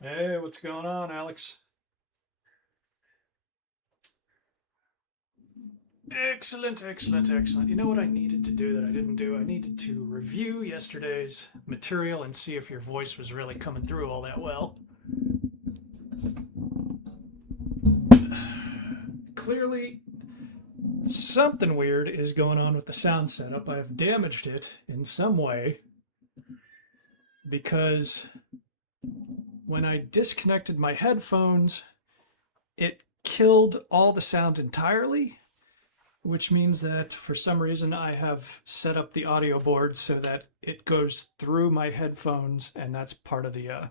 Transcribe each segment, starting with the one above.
Hey, what's going on, Alex? Excellent, excellent, excellent. You know what I needed to do that I didn't do? I needed to review yesterday's material and see if your voice was really coming through all that well. Clearly, something weird is going on with the sound setup. I have damaged it in some way because when I disconnected my headphones, it killed all the sound entirely, which means that for some reason I have set up the audio board so that it goes through my headphones, and that's part of the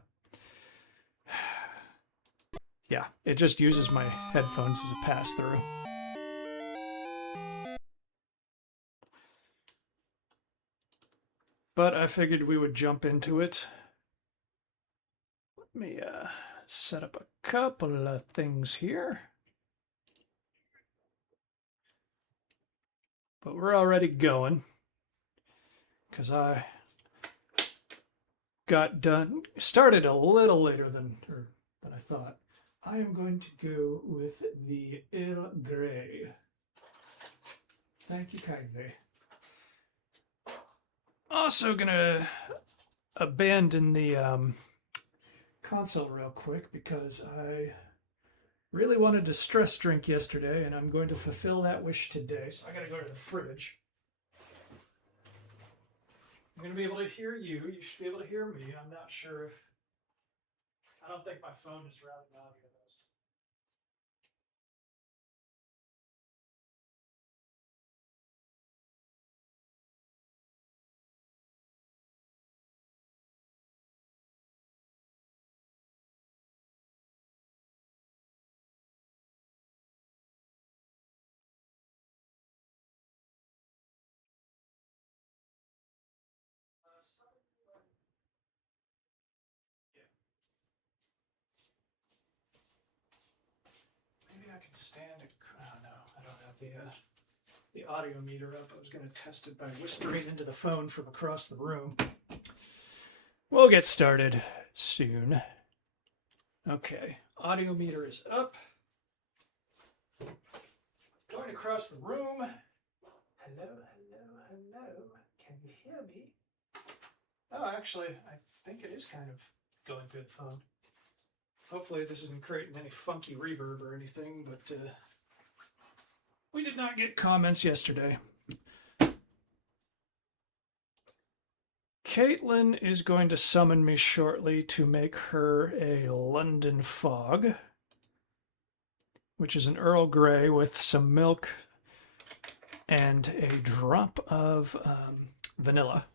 yeah, it just uses my headphones as a pass through. But I figured we would jump into it. Let me set up a couple of things here. But we're already going because I started a little later than I thought. I am going to go with the Earl Grey. Thank you kindly. Also gonna abandon the console real quick because I really wanted to stress drink yesterday, and I'm going to fulfill that wish today. So I gotta go to the fridge. I'm gonna be able to hear you. You should be able to hear me. I'm not sure if I don't think my phone is routing audio to those. Yeah, maybe I could stand it. Oh no, I don't have the audio meter up. I was going to test it by whispering into the phone from across the room. We'll get started soon. Okay, audio meter is up. Going across the room. Hello, hello, hello. Can you hear me? Oh, actually, I think it is kind of going through the phone. Hopefully this isn't creating any funky reverb or anything, but we did not get comments yesterday. Caitlin is going to summon me shortly to make her a London Fog, which is an Earl Grey with some milk and a drop of vanilla.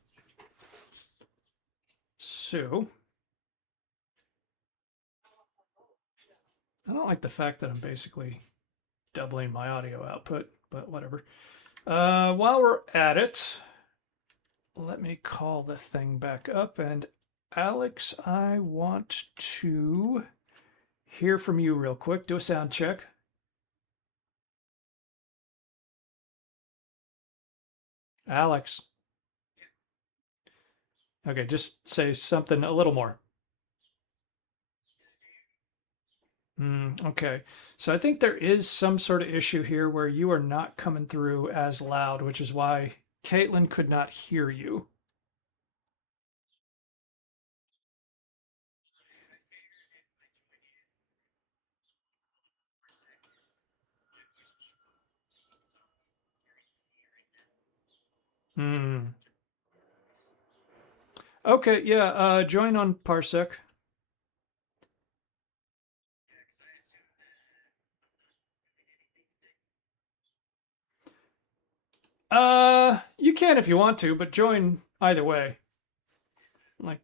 So, I don't like the fact that I'm basically doubling my audio output, but whatever. While we're at it, let me call the thing back up. And Alex, I want to hear from you real quick. Do a sound check. Alex. Okay, just say something a little more. Okay, so I think there is some sort of issue here where you are not coming through as loud, which is why Caitlin could not hear you. Hmm. Okay, yeah, join on Parsec. You can if you want to, but join either way. Like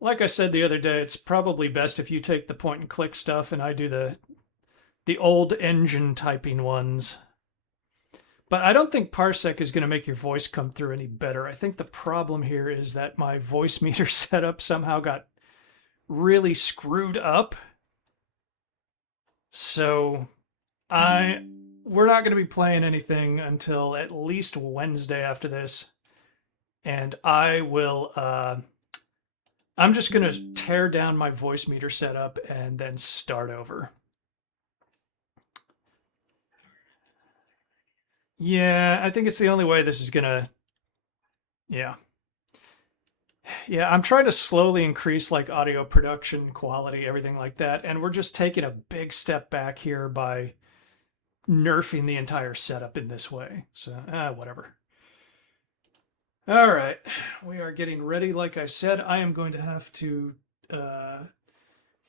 like I said the other day, it's probably best if you take the point and click stuff and I do the old engine typing ones. But I don't think Parsec is going to make your voice come through any better. I think the problem here is that my voice meter setup somehow got really screwed up. So I we're not going to be playing anything until at least Wednesday after this. And I'm just going to tear down my voice meter setup and then start over. Yeah, I think it's the only way this is gonna. Yeah. Yeah, I'm trying to slowly increase like audio production quality, everything like that, and we're just taking a big step back here by nerfing the entire setup in this way. So, whatever. All right, we are getting ready. Like I said, I am going to have to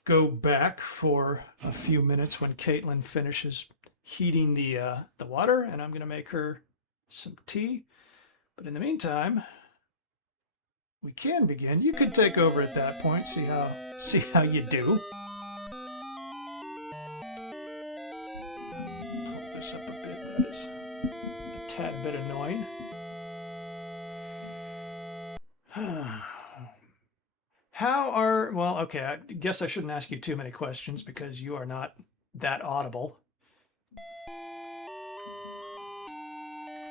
go back for a few minutes when Caitlin finishes heating the water, and I'm going to make her some tea. But in the meantime, we can begin. You could take over at that point. See how you do. Pull this up a bit. That is a tad bit annoying. Well, okay, I guess I shouldn't ask you too many questions because you are not that audible.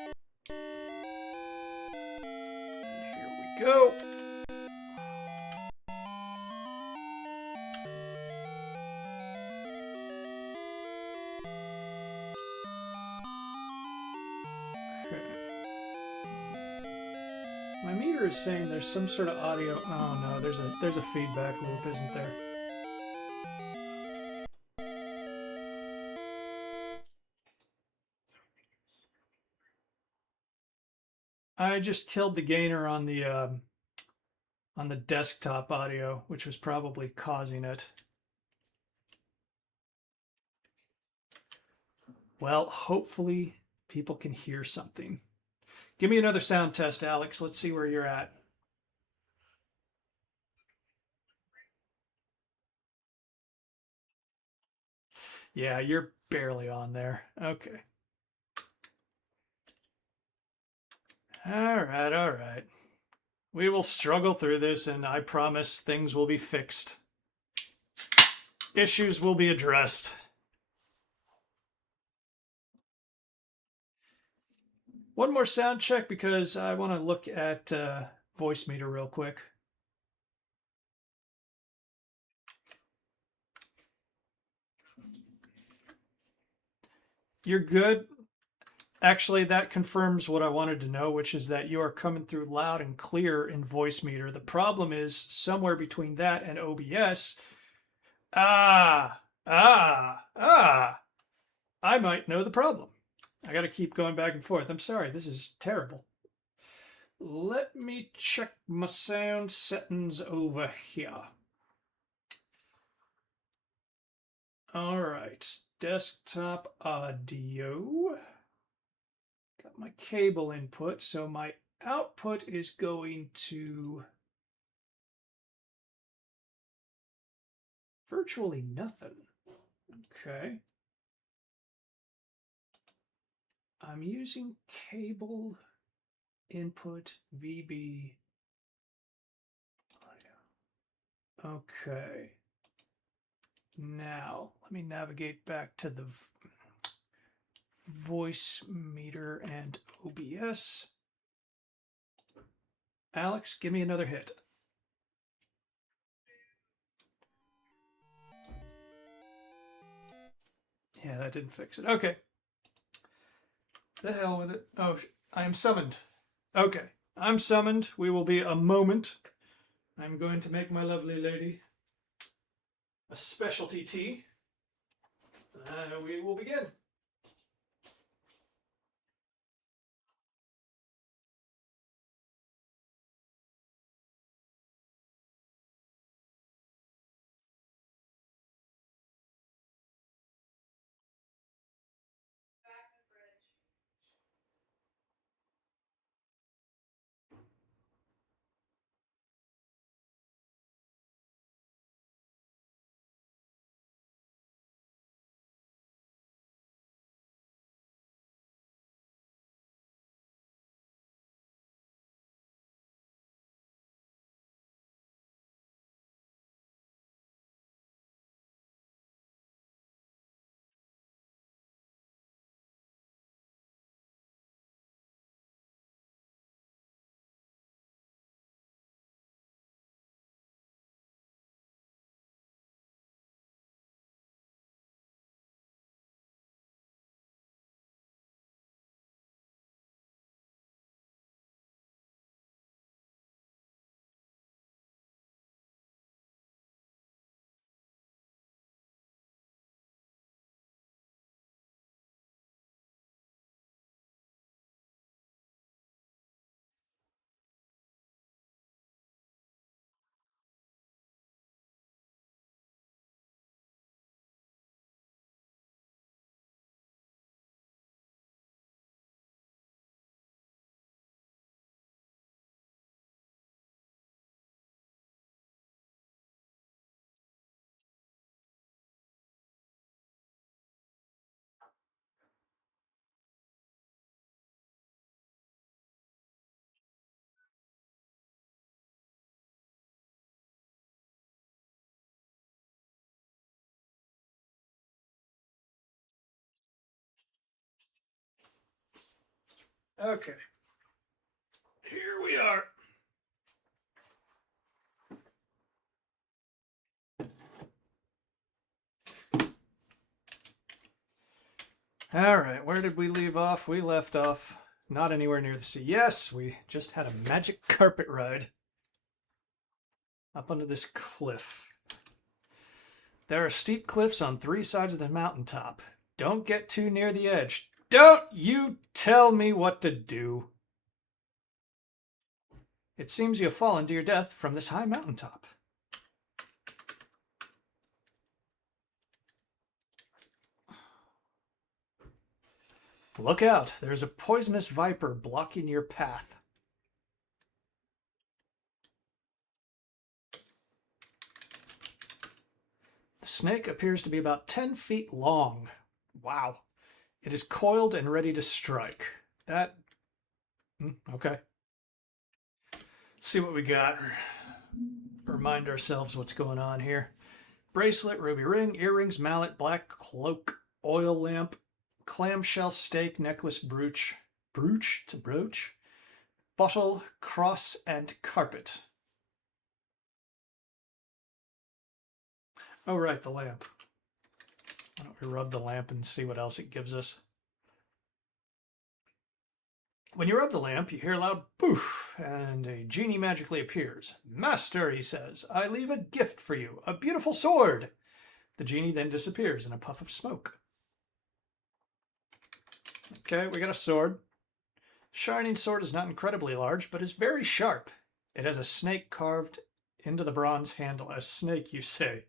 And here we go. My meter is saying there's some sort of audio. Oh no, there's a feedback loop, isn't there? I just killed the gainer on the desktop audio, which was probably causing it. Well, hopefully people can hear something. Give me another sound test, Alex. Let's see where you're at. Yeah, you're barely on there. Okay. All right, all right. We will struggle through this, and I promise things will be fixed. Issues will be addressed. One more sound check because I want to look at voice meter real quick. You're good. Actually, that confirms what I wanted to know, which is that you are coming through loud and clear in voice meter. The problem is somewhere between that and OBS. I might know the problem. I got to keep going back and forth. I'm sorry, this is terrible. Let me check my sound settings over here. All right, desktop audio. Got my cable input, so my output is going to virtually nothing. Okay. I'm using cable input VB. Okay. Now, let me navigate back to the voice meter and OBS. Alex, give me another hit. Yeah, that didn't fix it. Okay. The hell with it. Oh, I am summoned. Okay. I'm summoned. We will be a moment. I'm going to make my lovely lady a specialty tea. We will begin. Okay. Here we are. All right, where did we leave off? We left off not anywhere near the sea. Yes, we just had a magic carpet ride up onto this cliff. There are steep cliffs on 3 sides of the mountaintop. Don't get too near the edge. Don't you tell me what to do. It seems you have fallen to your death from this high mountaintop. Look out, there's a poisonous viper blocking your path. The snake appears to be about 10 feet long. Wow. It is coiled and ready to strike. That... okay. Let's see what we got. Remind ourselves what's going on here. Bracelet, ruby ring, earrings, mallet, black cloak, oil lamp, clamshell steak, necklace, brooch. Brooch? It's a brooch. Bottle, cross, and carpet. Oh, right, the lamp. Why don't we rub the lamp and see what else it gives us? When you rub the lamp, you hear a loud poof, and a genie magically appears. Master, he says, I leave a gift for you, a beautiful sword. The genie then disappears in a puff of smoke. Okay, we got a sword. Shining sword is not incredibly large, but is very sharp. It has a snake carved into the bronze handle. A snake, you say?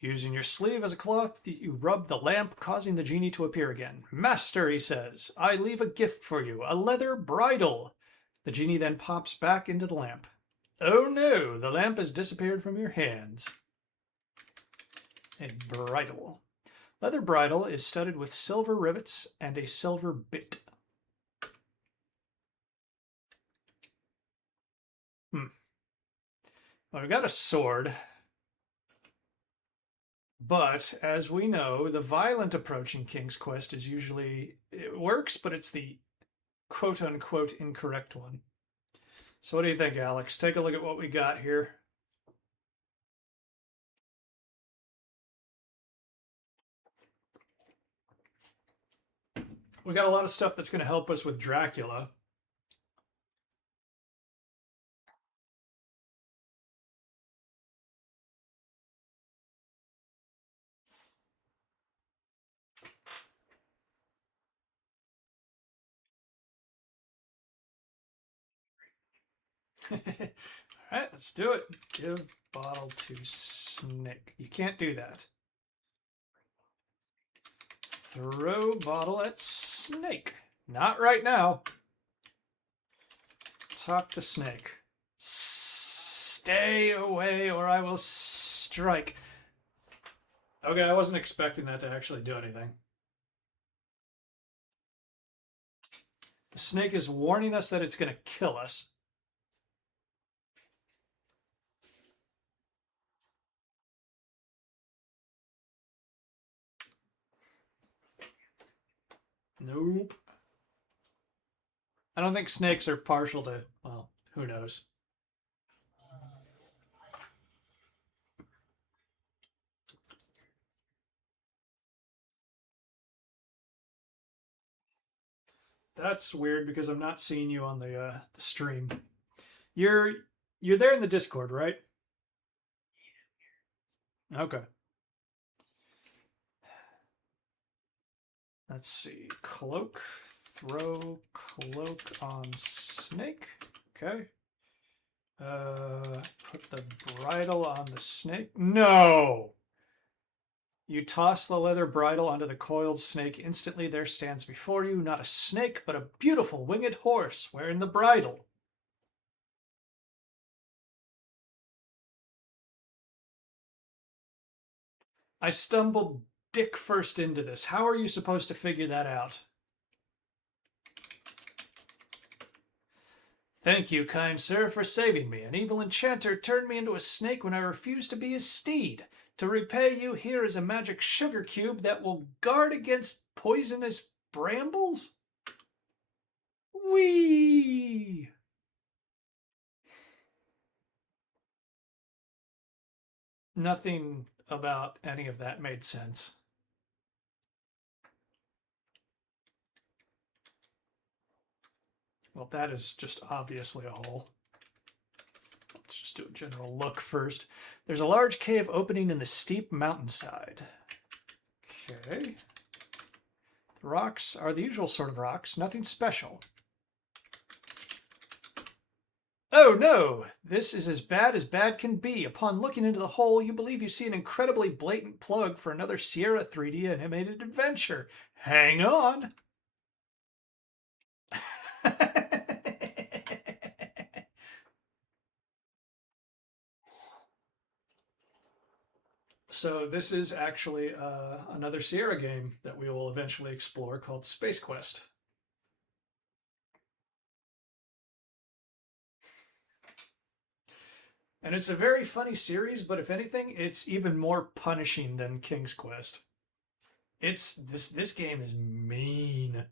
Using your sleeve as a cloth, you rub the lamp, causing the genie to appear again. Master, he says, I leave a gift for you, a leather bridle. The genie then pops back into the lamp. Oh no, the lamp has disappeared from your hands. A bridle. Leather bridle is studded with silver rivets and a silver bit. Well, we've got a sword. But, as we know, the violent approach in King's Quest is usually... it works, but it's the quote-unquote incorrect one. So what do you think, Alex? Take a look at what we got here. We got a lot of stuff that's going to help us with Dracula. All right, let's do it. Give bottle to snake. You can't do that. Throw bottle at snake. Not right now. Talk to snake. Stay away or I will strike. Okay, I wasn't expecting that to actually do anything. The snake is warning us that it's going to kill us. Nope. I don't think snakes are partial to, well, who knows. That's weird because I'm not seeing you on the stream. You're there in the Discord, right? Okay. Let's see. Cloak. Throw cloak on snake. Okay. Put the bridle on the snake. No! You toss the leather bridle onto the coiled snake. Instantly there stands before you not a snake, but a beautiful winged horse wearing the bridle. I stumbled dick first into this. How are you supposed to figure that out? Thank you, kind sir, for saving me. An evil enchanter turned me into a snake when I refused to be his steed. To repay you, here is a magic sugar cube that will guard against poisonous brambles. Whee! Nothing about any of that made sense. Well, that is just obviously a hole. Let's just do a general look first. There's a large cave opening in the steep mountainside. Okay. The rocks are the usual sort of rocks, nothing special. Oh no! This is as bad can be. Upon looking into the hole, you believe you see an incredibly blatant plug for another Sierra 3D animated adventure. Hang on! So this is actually another Sierra game that we will eventually explore called Space Quest. And it's a very funny series, but if anything, it's even more punishing than King's Quest. It's this game is mean.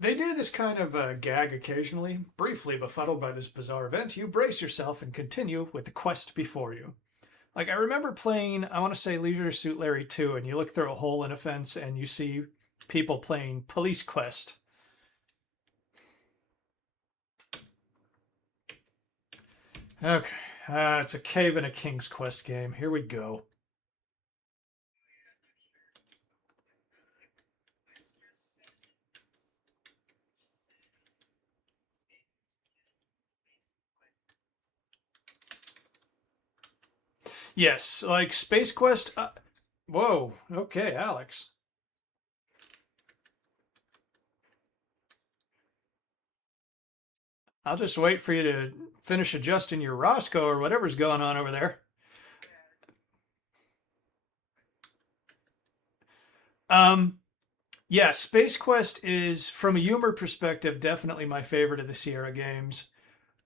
They do this kind of gag occasionally. Briefly befuddled by this bizarre event, you brace yourself and continue with the quest before you. Like, I remember playing, I want to say Leisure Suit Larry 2, and you look through a hole in a fence and you see people playing Police Quest. Okay, it's a cave in a King's Quest game. Here we go. Yes, like Space Quest. Whoa, okay, Alex. I'll just wait for you to finish adjusting your Roscoe or whatever's going on over there. Yeah, Space Quest is, from a humor perspective, definitely my favorite of the Sierra games.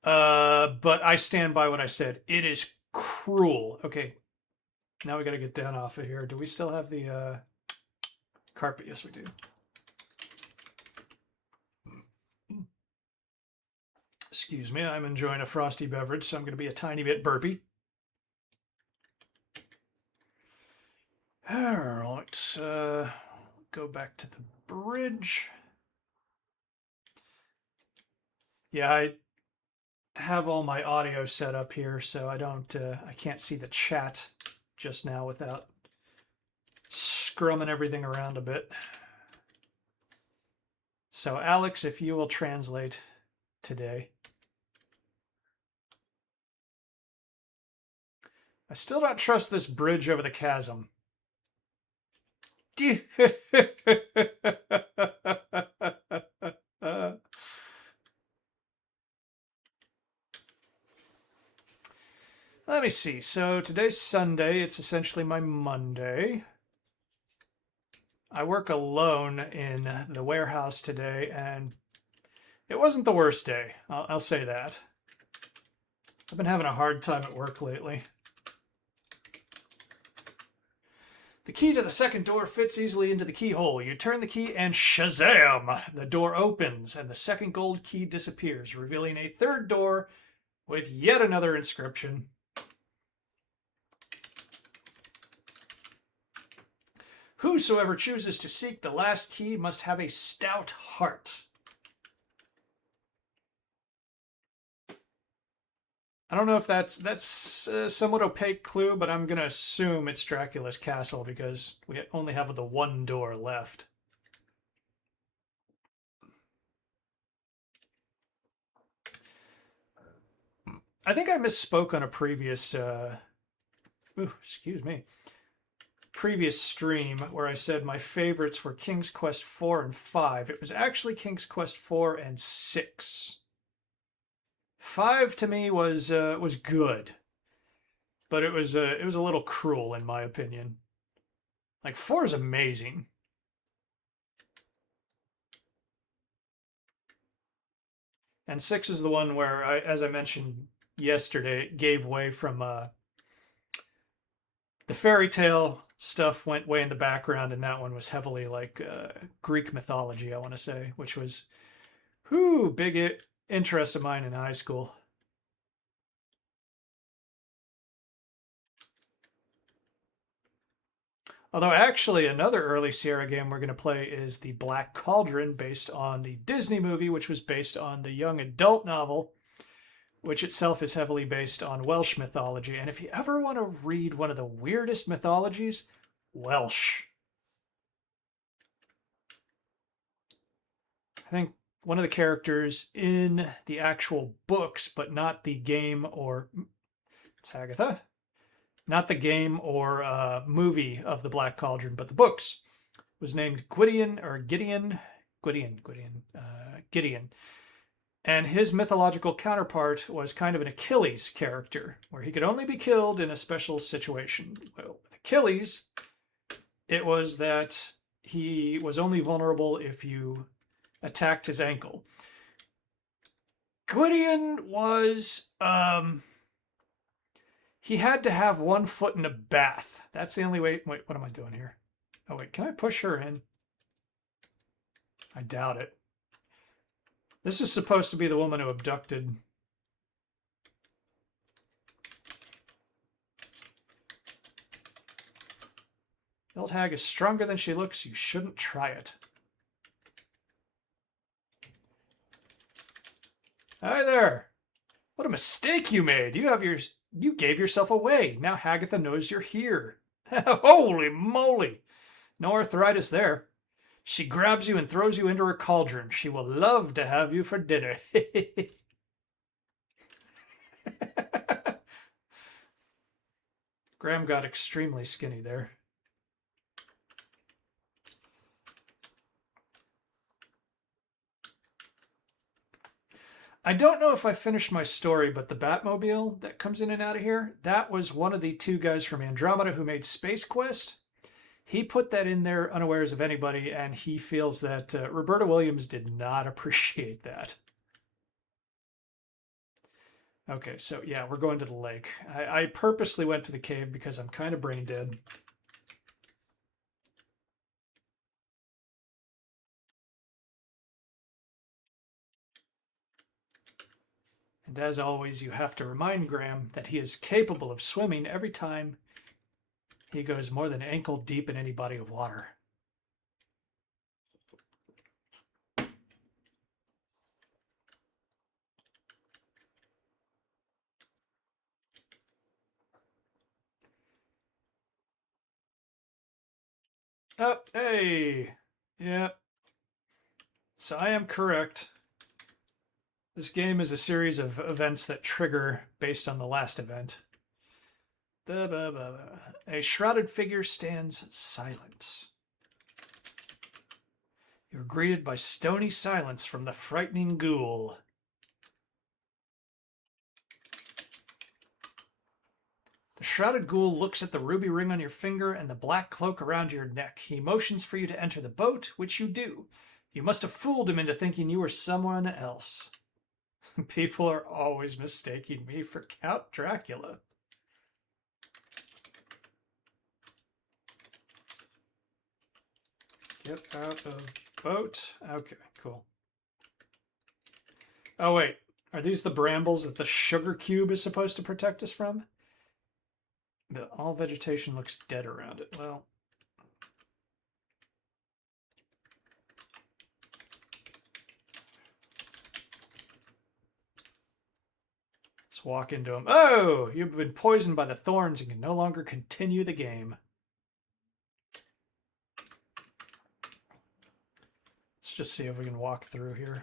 But I stand by what I said. It is cruel. Okay, now we got to get down off of here. Do we still have the carpet? Yes, we do. Excuse me, I'm enjoying a frosty beverage, so I'm going to be a tiny bit burpy. All right, go back to the bridge. Yeah, I have all my audio set up here, so I can't see the chat just now without scrumming everything around a bit. So, Alex, if you will translate today. I still don't trust this bridge over the chasm. Let me see. So today's Sunday. It's essentially my Monday. I work alone in the warehouse today, and it wasn't the worst day. I'll say that. I've been having a hard time at work lately. The key to the second door fits easily into the keyhole. You turn the key and shazam! The door opens and the second gold key disappears, revealing a third door with yet another inscription. Whosoever chooses to seek the last key must have a stout heart. I don't know if that's a somewhat opaque clue, but I'm going to assume it's Dracula's castle because we only have the one door left. I think I misspoke on a previous, previous stream where I said my favorites were King's Quest 4 and 5. It was actually King's Quest 4 and 6. 5 to me was good, but it was a little cruel in my opinion. Like 4 is amazing. And 6 is the one where, as I mentioned yesterday, it gave way from the fairy tale stuff went way in the background, and that one was heavily like Greek mythology, I want to say, which was big interest of mine in high school. Although actually another early Sierra game we're going to play is the Black Cauldron, based on the Disney movie, which was based on the young adult novel, which itself is heavily based on Welsh mythology. And if you ever want to read one of the weirdest mythologies, Welsh. I think one of the characters in the actual books, but not the game or it's Agatha, not the game or movie of the Black Cauldron, but the books, was named Gideon. And his mythological counterpart was kind of an Achilles character, where he could only be killed in a special situation. Well, with Achilles, it was that he was only vulnerable if you attacked his ankle. Gwydion was, he had to have one foot in a bath. That's the only way. Wait, what am I doing here? Oh, wait, can I push her in? I doubt it. This is supposed to be the woman who abducted. The old hag is stronger than she looks. You shouldn't try it. Hi there. What a mistake you made. You gave yourself away. Now Hagatha knows you're here. Holy moly. No arthritis there. She grabs you and throws you into her cauldron. She will love to have you for dinner. Graham got extremely skinny there. I don't know if I finished my story, but the Batmobile that comes in and out of here, that was one of the two guys from Andromeda who made Space Quest. He put that in there unawares of anybody, and he feels that Roberta Williams did not appreciate that. Okay, so yeah, we're going to the lake. I purposely went to the cave because I'm kind of brain dead. And as always, you have to remind Graham that he is capable of swimming every time he goes more than ankle deep in any body of water. Oh, hey! Yep. So I am correct. This game is a series of events that trigger based on the last event. A shrouded figure stands silent. You're greeted by stony silence from the frightening ghoul. The shrouded ghoul looks at the ruby ring on your finger and the black cloak around your neck. He motions for you to enter the boat, which you do. You must have fooled him into thinking you were someone else. People are always mistaking me for Count Dracula. Get out of boat. Okay, cool. Oh, wait. Are these the brambles that the sugar cube is supposed to protect us from? All vegetation looks dead around it. Well, let's walk into him. Oh, you've been poisoned by the thorns and can no longer continue the game. Let's just see if we can walk through here.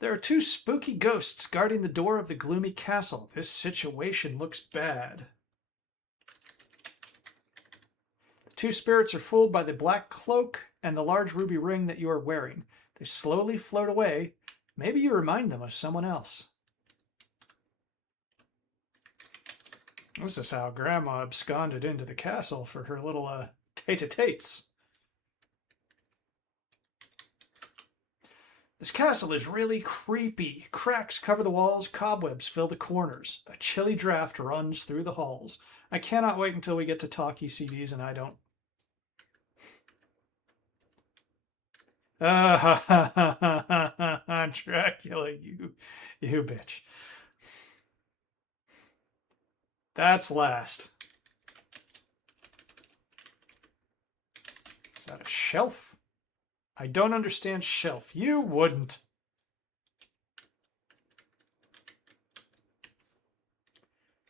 There are two spooky ghosts guarding the door of the gloomy castle. This situation looks bad. The two spirits are fooled by the black cloak and the large ruby ring that you are wearing. They slowly float away. Maybe you remind them of someone else. This is how Grandma absconded into the castle for her little tete-a-tetes. This castle is really creepy. Cracks cover the walls, cobwebs fill the corners. A chilly draft runs through the halls. I cannot wait until we get to talkie CDs and I don't. Dracula, you bitch. That's last. Is that a shelf? I don't understand shelf. You wouldn't.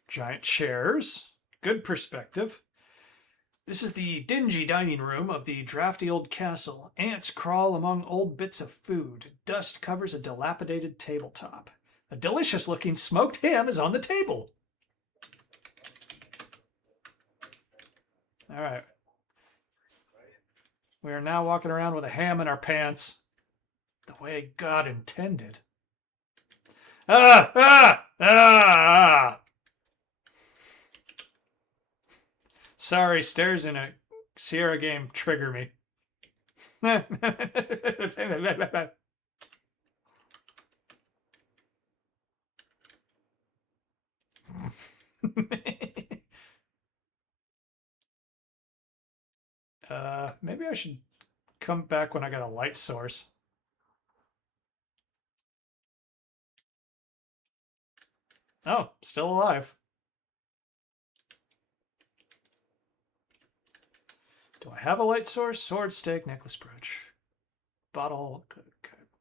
Giant chairs. Good perspective. This is the dingy dining room of the drafty old castle. Ants crawl among old bits of food. Dust covers a dilapidated tabletop. A delicious-looking smoked ham is on the table. All right. We are now walking around with a ham in our pants. The way God intended. Ah! Ah! Ah! Sorry, stairs in a Sierra game trigger me. Maybe I should come back when I got a light source. Oh, still alive. Do I have a light source? Sword, stake, necklace, brooch, bottle,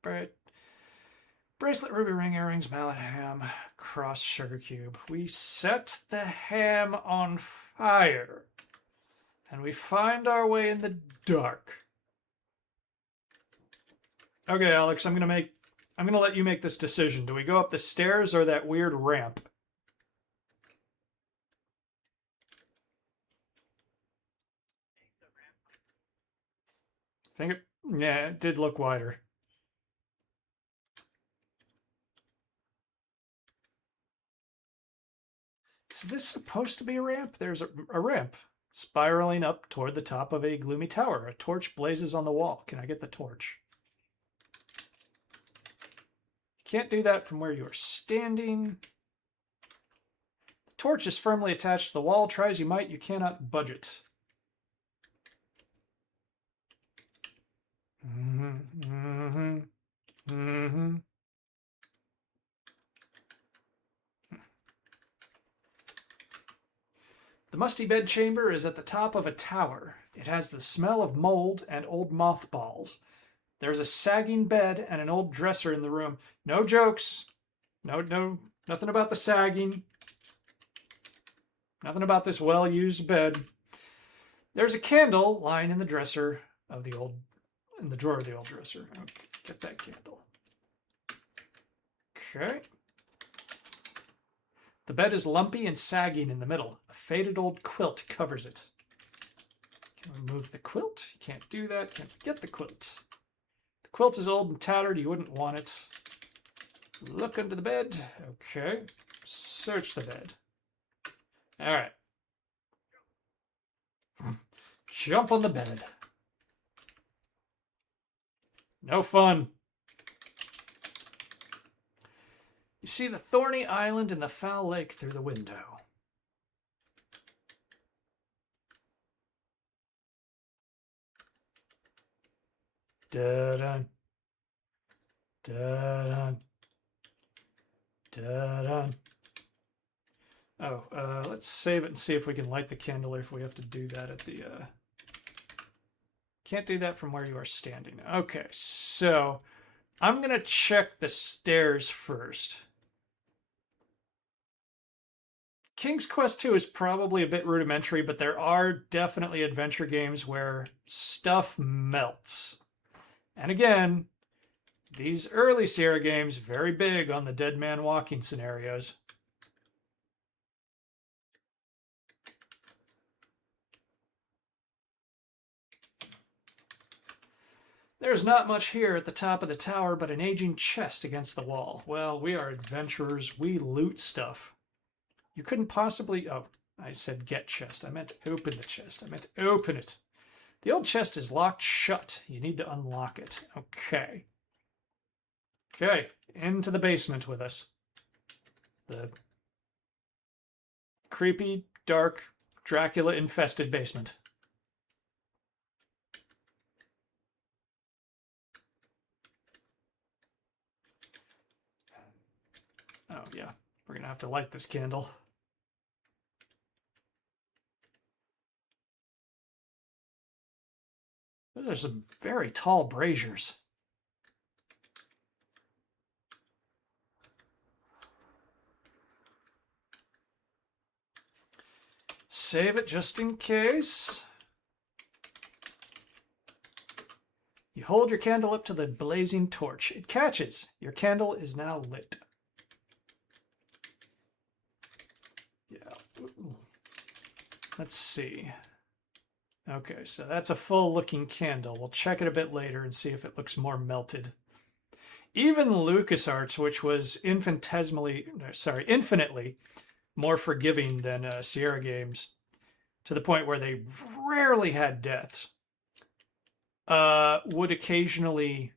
bracelet, ruby ring, earrings, mallet, ham, cross, sugar cube. We set the ham on fire. And we find our way in the dark. Okay, Alex, I'm gonna let you make this decision. Do we go up the stairs or that weird ramp? Yeah, it did look wider. Is this supposed to be a ramp? There's a ramp spiraling up toward the top of a gloomy tower. A torch blazes on the wall. Can I get the torch? Can't do that from where you are standing. The torch is firmly attached to the wall. Try as you might, you cannot budge it. The musty bedchamber is at the top of a tower. It has the smell of mold and old mothballs. There's a sagging bed and an old dresser in the room. No jokes. No, nothing about the sagging. Nothing about this well-used bed. There's a candle lying in the dresser of the old, in the drawer of the old dresser. Okay, get that candle. Okay. The bed is lumpy and sagging in the middle. A faded old quilt covers it. Can we remove the quilt? You can't do that. Can't get the quilt. The quilt is old and tattered. You wouldn't want it. Look under the bed. Okay. Search the bed. All right. Jump on the bed. No fun. You see the thorny island and the foul lake through the window. Da-dun. Da-dun. Da-dun. Oh, let's save it and see if we can light the candle or if we have to do that at the... Can't do that from where you are standing. Okay, so I'm going to check the stairs first. King's Quest II is probably a bit rudimentary, but there are definitely adventure games where stuff melts. And again, these early Sierra games, very big on the dead man walking scenarios. There's not much here at the top of the tower but an aging chest against the wall. Well, we are adventurers. We loot stuff. You couldn't possibly... Oh, I said get chest. I meant to open the chest. I meant to open it. The old chest is locked shut. You need to unlock it. Okay. Okay, into the basement with us. The creepy, dark, Dracula-infested basement. Oh, yeah. We're going to have to light this candle. Those are some very tall braziers. Save it just in case. You hold your candle up to the blazing torch. It catches. Your candle is now lit. Yeah. Let's see. Okay, so that's a full-looking candle. We'll check it a bit later and see if it looks more melted. Even LucasArts, which was infinitely more forgiving than Sierra Games, to the point where they rarely had deaths, would occasionally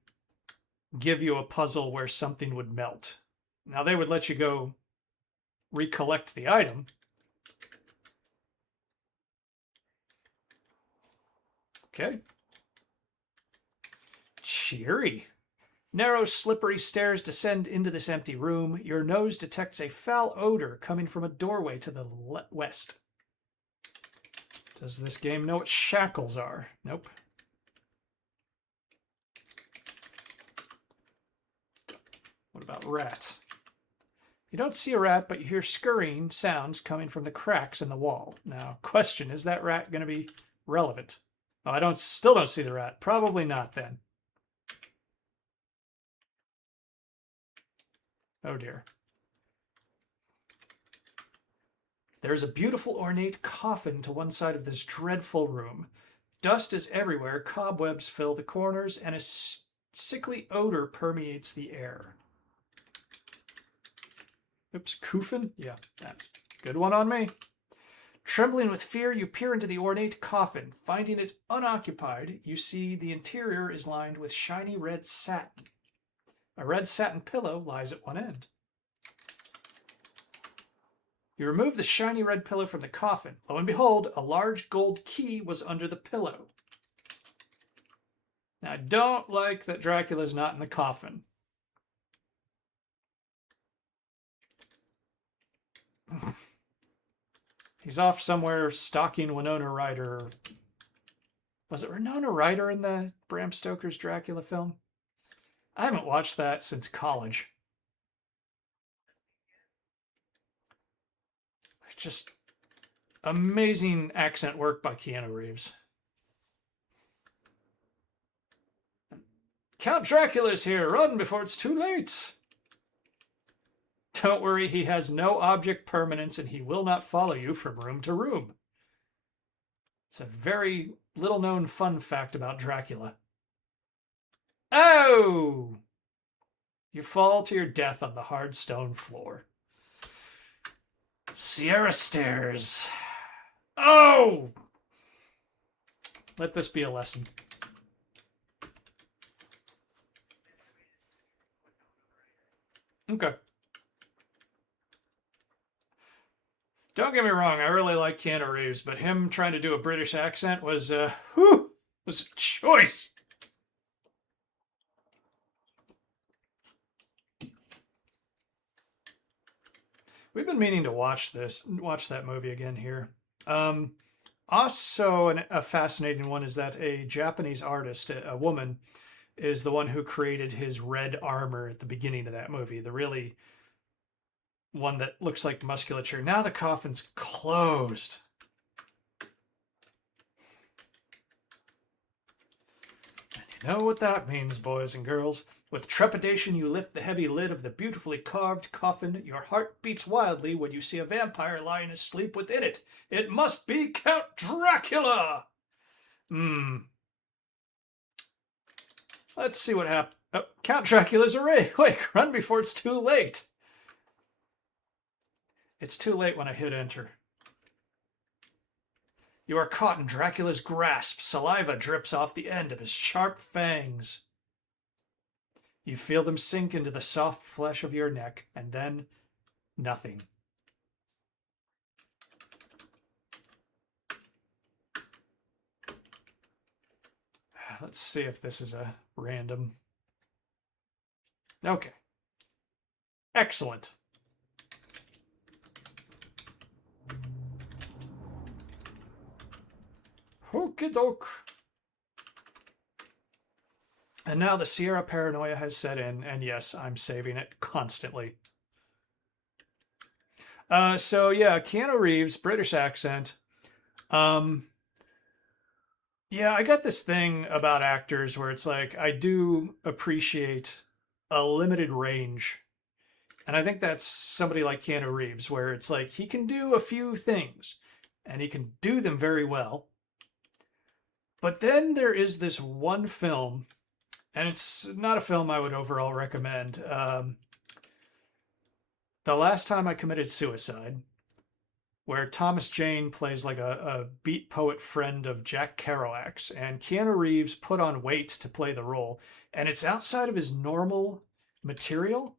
give you a puzzle where something would melt. Now, they would let you go recollect the item. Okay. Cheery. Narrow, slippery stairs descend into this empty room. Your nose detects a foul odor coming from a doorway to the west. Does this game know what shackles are? Nope. What about rat? You don't see a rat, but you hear scurrying sounds coming from the cracks in the wall. Now, question, is that rat going to be relevant? Oh, I still don't see the rat. Probably not then. Oh dear. There's a beautiful ornate coffin to one side of this dreadful room. Dust is everywhere, cobwebs fill the corners, and a sickly odor permeates the air. Oops, coffin? Yeah, that's a good one on me. Trembling with fear, you peer into the ornate coffin. Finding it unoccupied, you see the interior is lined with shiny red satin. A red satin pillow lies at one end. You remove the shiny red pillow from the coffin. Lo and behold, a large gold key was under the pillow. Now, I don't like that Dracula's not in the coffin. He's off somewhere stalking Winona Ryder. Was it Winona Ryder in the Bram Stoker's Dracula film? I haven't watched that since college. Just amazing accent work by Keanu Reeves. Count Dracula's here. Run before it's too late. Don't worry, he has no object permanence and he will not follow you from room to room. It's a very little-known fun fact about Dracula. Oh! You fall to your death on the hard stone floor. Sierra stairs. Oh! Let this be a lesson. Okay. Don't get me wrong, I really like Keanu Reeves, but him trying to do a British accent was a choice. We've been meaning to watch that movie again here. Also, a fascinating one is that a Japanese artist, a woman, is the one who created his red armor at the beginning of that movie. The really one that looks like musculature. Now the coffin's closed. And you know what that means, boys and girls. With trepidation, you lift the heavy lid of the beautifully carved coffin. Your heart beats wildly when you see a vampire lying asleep within it. It must be Count Dracula! Let's see what happened. Oh, Count Dracula's awake. Run before it's too late. It's too late when I hit enter. You are caught in Dracula's grasp. Saliva drips off the end of his sharp fangs. You feel them sink into the soft flesh of your neck, and then nothing. Let's see if this is a random. Okay. Excellent. Okie doke. And now the Sierra paranoia has set in, and yes, I'm saving it constantly. So yeah, Keanu Reeves, British accent. Yeah, I got this thing about actors where it's like I do appreciate a limited range. And I think that's somebody like Keanu Reeves, where it's like he can do a few things and he can do them very well. But then there is this one film, and it's not a film I would overall recommend. The Last Time I Committed Suicide, where Thomas Jane plays like a beat poet friend of Jack Kerouac's, and Keanu Reeves put on weight to play the role, and it's outside of his normal material.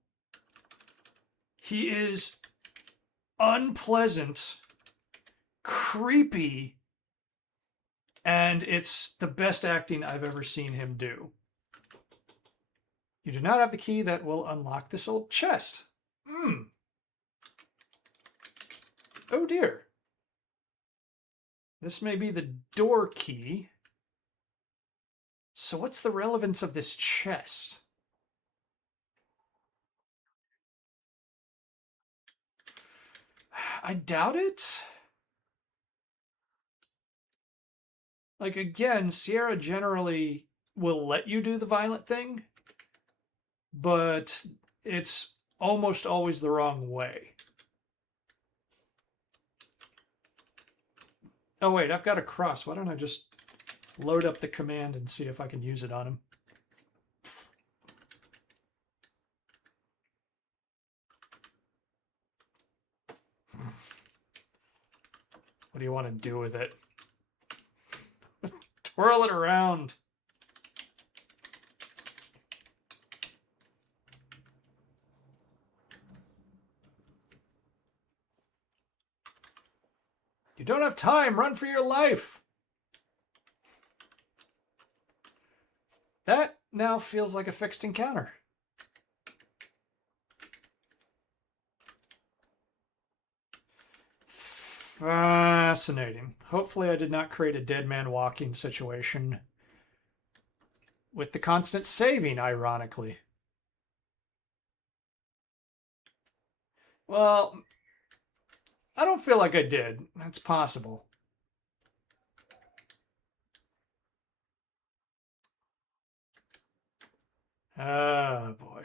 He is unpleasant, creepy, and it's the best acting I've ever seen him do. You do not have the key that will unlock this old chest. Oh dear. This may be the door key. So what's the relevance of this chest? I doubt it. Like, again, Sierra generally will let you do the violent thing, but it's almost always the wrong way. Oh, wait, I've got a cross. Why don't I just load up the command and see if I can use it on him? What do you want to do with it? Twirl it around. You don't have time. Run for your life. That now feels like a fixed encounter. Fascinating. Hopefully I did not create a dead man walking situation with the constant saving, ironically. Well, I don't feel like I did. That's possible. Oh, boy.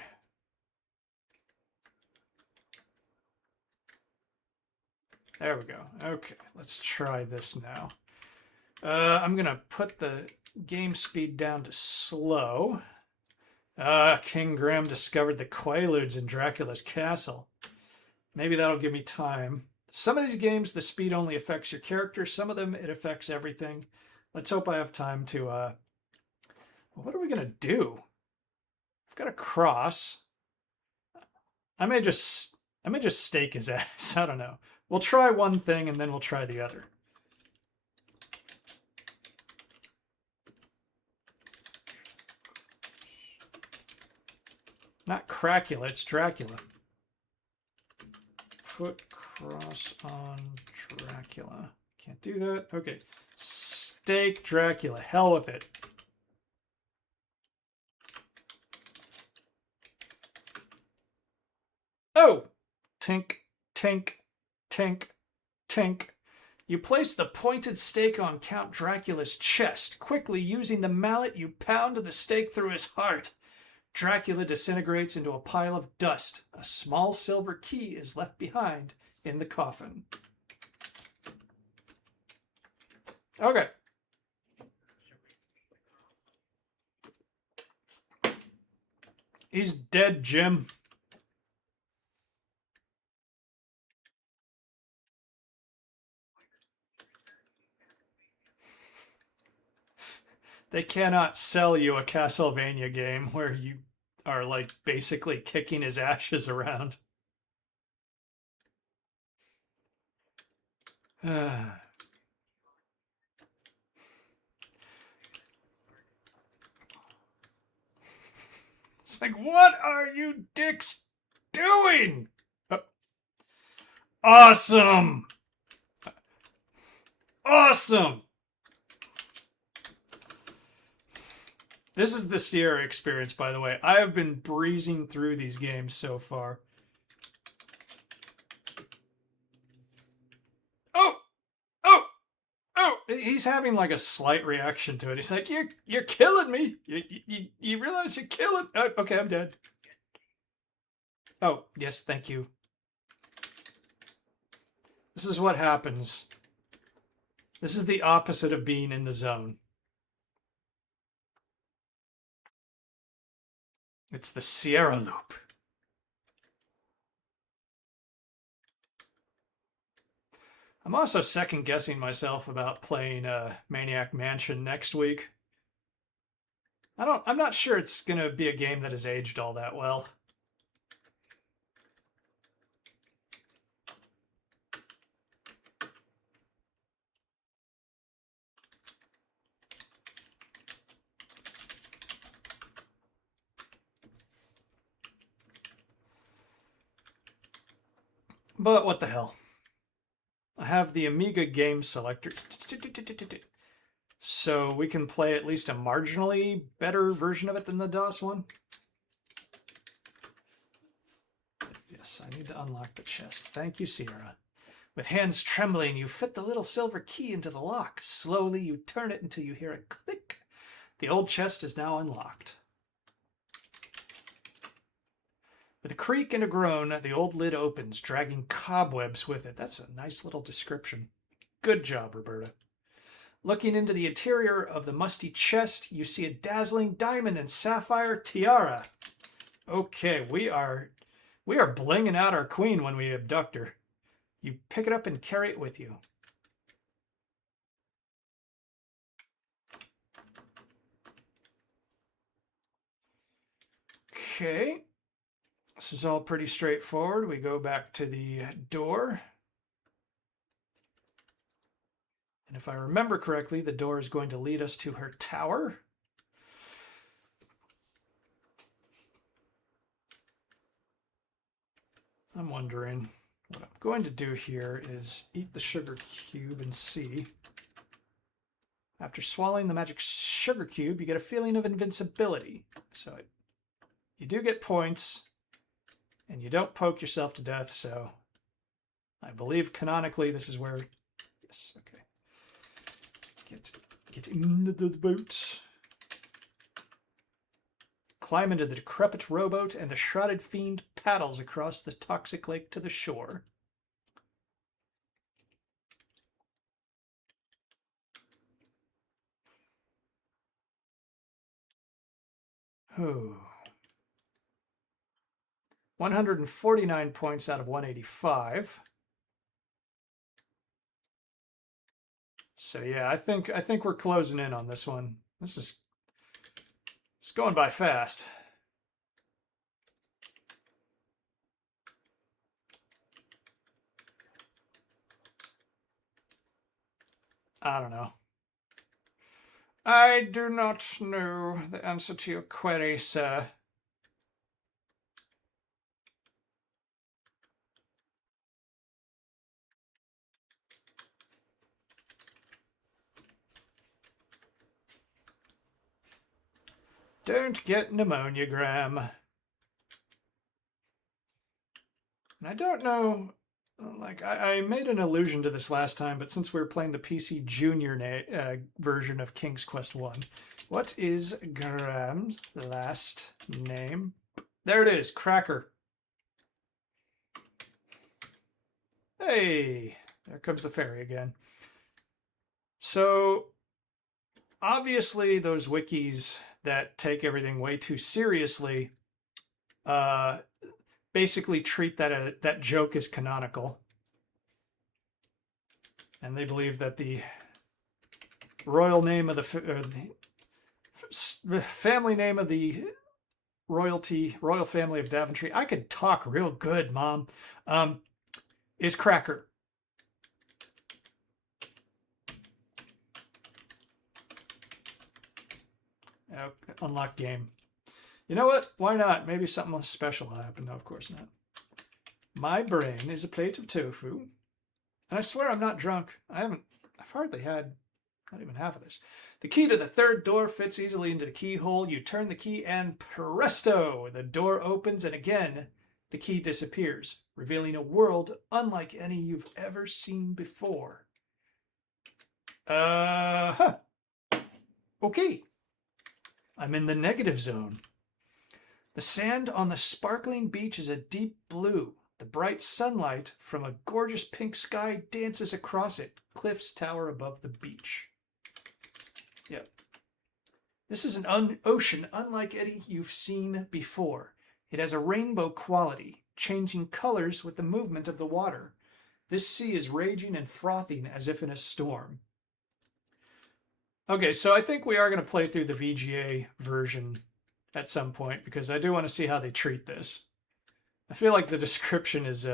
There we go. Okay, let's try this now. I'm going to put the game speed down to slow. King Graham discovered the Quaaludes in Dracula's castle. Maybe that'll give me time. Some of these games, the speed only affects your character. Some of them, it affects everything. Let's hope I have time to... what are we going to do? I've got a cross. I may just stake his ass. I don't know. We'll try one thing and then we'll try the other. Not Cracula, it's Dracula. Put cross on Dracula. Can't do that. Okay. Stake Dracula. Hell with it. Oh! Tink, tink, tink, tink. You place the pointed stake on Count Dracula's chest. Quickly, using the mallet, you pound the stake through his heart. Dracula disintegrates into a pile of dust. A small silver key is left behind in the coffin. Okay. He's dead, Jim. They cannot sell you a Castlevania game where you are like basically kicking his ashes around. It's like, what are you dicks doing? Awesome! Awesome! This is the Sierra experience, by the way. I have been breezing through these games so far. Oh! Oh! Oh! He's having like a slight reaction to it. He's like, you're killing me. You realize you're killing... Oh, okay, I'm dead. Oh, yes, thank you. This is what happens. This is the opposite of being in the zone. It's the Sierra loop. I'm also second guessing myself about playing Maniac Mansion next week. I'm not sure it's gonna be a game that has aged all that well. But what the hell? I have the Amiga game selector. So we can play at least a marginally better version of it than the DOS one. Yes, I need to unlock the chest. Thank you, Sierra. With hands trembling, you fit the little silver key into the lock. Slowly, you turn it until you hear a click. The old chest is now unlocked. With a creak and a groan, the old lid opens, dragging cobwebs with it. That's a nice little description. Good job, Roberta. Looking into the interior of the musty chest, you see a dazzling diamond and sapphire tiara. Okay, we are blinging out our queen when we abduct her. You pick it up and carry it with you. Okay. This is all pretty straightforward. We go back to the door. And if I remember correctly, the door is going to lead us to her tower. I'm wondering, what I'm going to do here is eat the sugar cube and see. After swallowing the magic sugar cube, you get a feeling of invincibility. So you do get points, and you don't poke yourself to death, so I believe canonically this is where... Yes, okay. Get into the boat. Climb into the decrepit rowboat, and the shrouded fiend paddles across the toxic lake to the shore. Oh. 149 points out of 185. So yeah, I think we're closing in on this one. It's going by fast. I don't know. I do not know the answer to your query, sir. Don't get pneumonia, Graham. And I don't know, like, I made an allusion to this last time, but since we were playing the PC Junior version of King's Quest 1, what is Graham's last name? There it is, Cracker. Hey, there comes the fairy again. So, obviously, those wikis that take everything way too seriously basically treat that joke as canonical. And they believe that the royal name of the family name of the royal family of Daventry. I could talk real good, Mom. Is Cracker. Okay, unlock game. You know what? Why not? Maybe something special will happen. No, of course not. My brain is a plate of tofu. And I swear I'm not drunk. I've hardly had not even half of this. The key to the third door fits easily into the keyhole. You turn the key and presto! The door opens and again, the key disappears, revealing a world unlike any you've ever seen before. Okay. I'm in the negative zone. The sand on the sparkling beach is a deep blue. The bright sunlight from a gorgeous pink sky dances across it. Cliffs tower above the beach. Yep. This is an ocean unlike any you've seen before. It has a rainbow quality, changing colors with the movement of the water. This sea is raging and frothing as if in a storm. Okay, so I think we are going to play through the VGA version at some point because I do want to see how they treat this. I feel like the description is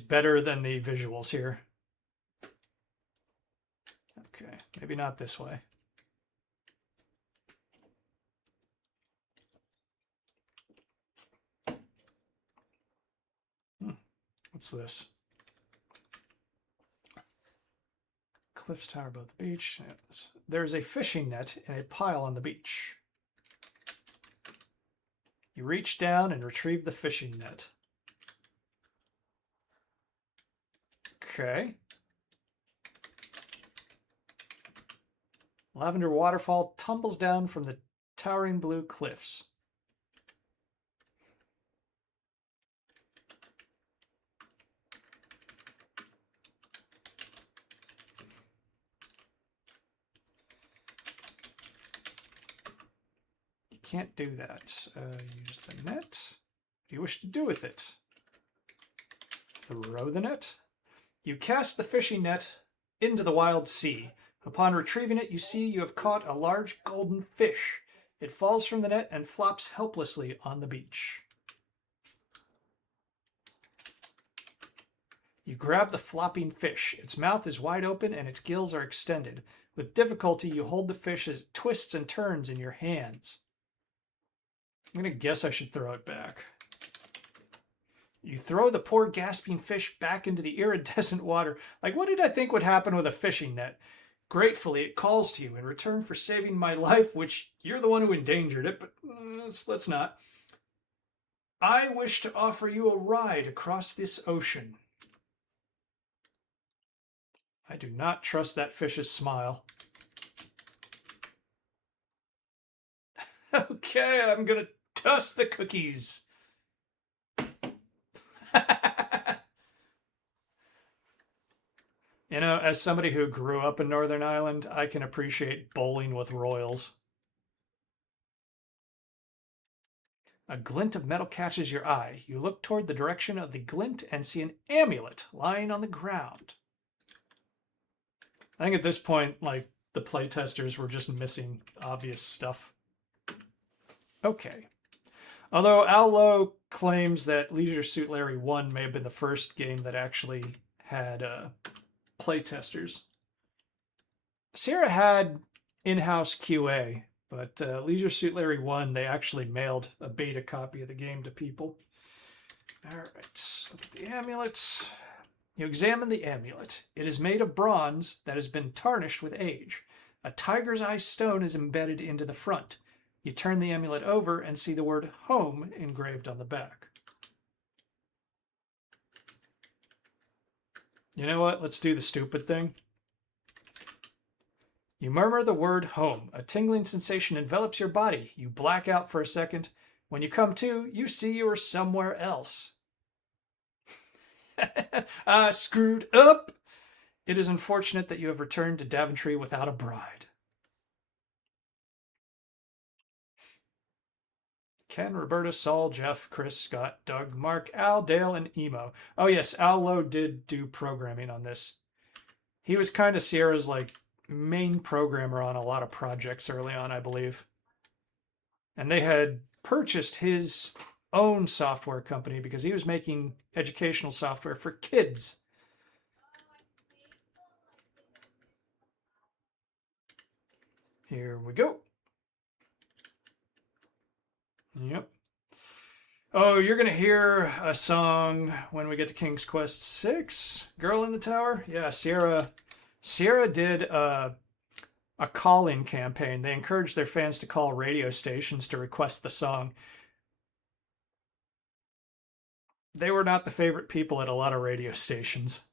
better than the visuals here. Okay, maybe not this way. What's this? Cliffs tower above the beach. There's a fishing net in a pile on the beach. You reach down and retrieve the fishing net. Okay. Lavender waterfall tumbles down from the towering blue cliffs. You can't do that. Use the net. What do you wish to do with it? Throw the net. You cast the fishing net into the wild sea. Upon retrieving it, you see you have caught a large golden fish. It falls from the net and flops helplessly on the beach. You grab the flopping fish. Its mouth is wide open and its gills are extended. With difficulty, you hold the fish as it twists and turns in your hands. I'm going to guess I should throw it back. You throw the poor gasping fish back into the iridescent water. Like, what did I think would happen with a fishing net? Gratefully, it calls to you in return for saving my life, which you're the one who endangered it, but let's not. I wish to offer you a ride across this ocean. I do not trust that fish's smile. Okay, I'm gonna toss the cookies. You know, as somebody who grew up in Northern Ireland, I can appreciate bowling with royals. A glint of metal catches your eye. You look toward the direction of the glint and see an amulet lying on the ground. I think at this point, like, the playtesters were just missing obvious stuff. Okay. Although Al Lowe claims that Leisure Suit Larry 1 may have been the first game that actually had playtesters. Sierra had in-house QA, but Leisure Suit Larry 1, they actually mailed a beta copy of the game to people. All right, look at the amulet. You examine the amulet. It is made of bronze that has been tarnished with age. A tiger's eye stone is embedded into the front. You turn the amulet over and see the word home engraved on the back. You know what? Let's do the stupid thing. You murmur the word home. A tingling sensation envelops your body. You black out for a second. When you come to, you see you are somewhere else. I screwed up. It is unfortunate that you have returned to Daventry without a bride. Ken, Roberta, Saul, Jeff, Chris, Scott, Doug, Mark, Al, Dale, and Emo. Oh yes, Al Lowe did do programming on this. He was kind of Sierra's like main programmer on a lot of projects early on, I believe. And they had purchased his own software company because he was making educational software for kids. Here we go. Yep. Oh, you're going to hear a song when we get to King's Quest 6, Girl in the Tower. Yeah, Sierra did a call-in campaign. They encouraged their fans to call radio stations to request the song. They were not the favorite people at a lot of radio stations.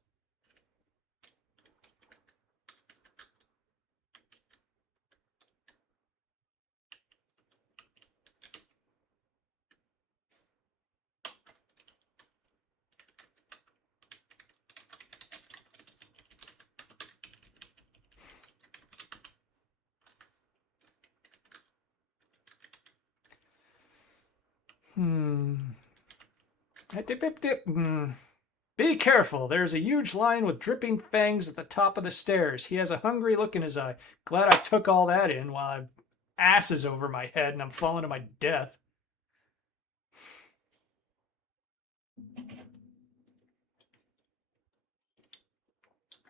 Dip, dip, dip. Be careful. There's a huge lion with dripping fangs at the top of the stairs. He has a hungry look in his eye. Glad I took all that in while I ass is over my head and I'm falling to my death.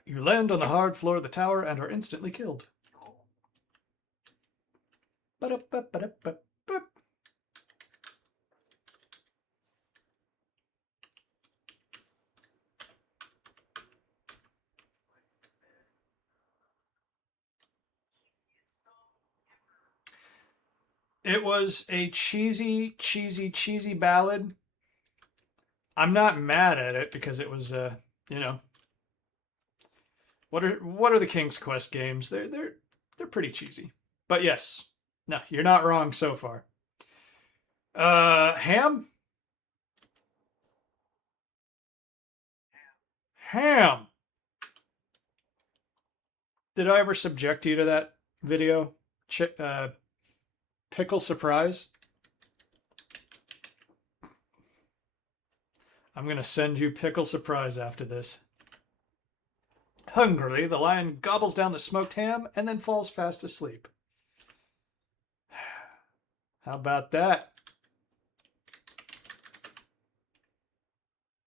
You land on the hard floor of the tower and are instantly killed. It was a cheesy ballad. I'm not mad at it because it was, you know, what are the King's Quest games? They're pretty cheesy. But yes, no, you're not wrong so far. Ham? Ham. Did I ever subject you to that video? Pickle surprise? I'm going to send you pickle surprise after this. Hungrily, the lion gobbles down the smoked ham and then falls fast asleep. How about that?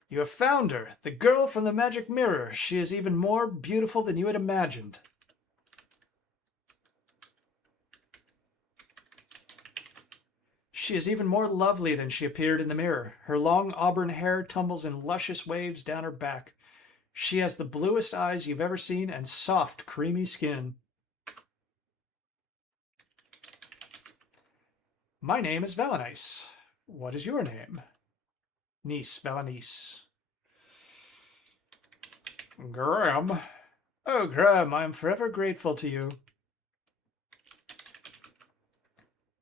You have found her, the girl from the magic mirror. She is even more beautiful than you had imagined. She is even more lovely than she appeared in the mirror. Her long auburn hair tumbles in luscious waves down her back. She has the bluest eyes you've ever seen and soft, creamy skin. My name is Valenice. What is your name? Niece, Valenice. Graham. Oh, Graham, I am forever grateful to you.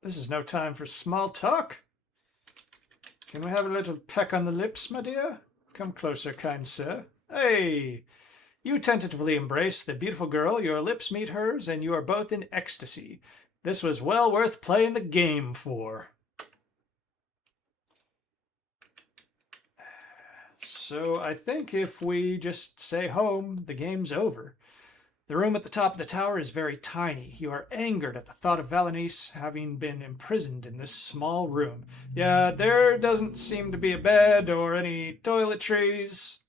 This is no time for small talk. Can we have a little peck on the lips, my dear? Come closer, kind sir. Hey! You tentatively embrace the beautiful girl, your lips meet hers, and you are both in ecstasy. This was well worth playing the game for. So I think if we just say home, the game's over. The room at the top of the tower is very tiny. You are angered at the thought of Valenice having been imprisoned in this small room. Yeah, there doesn't seem to be a bed or any toiletries.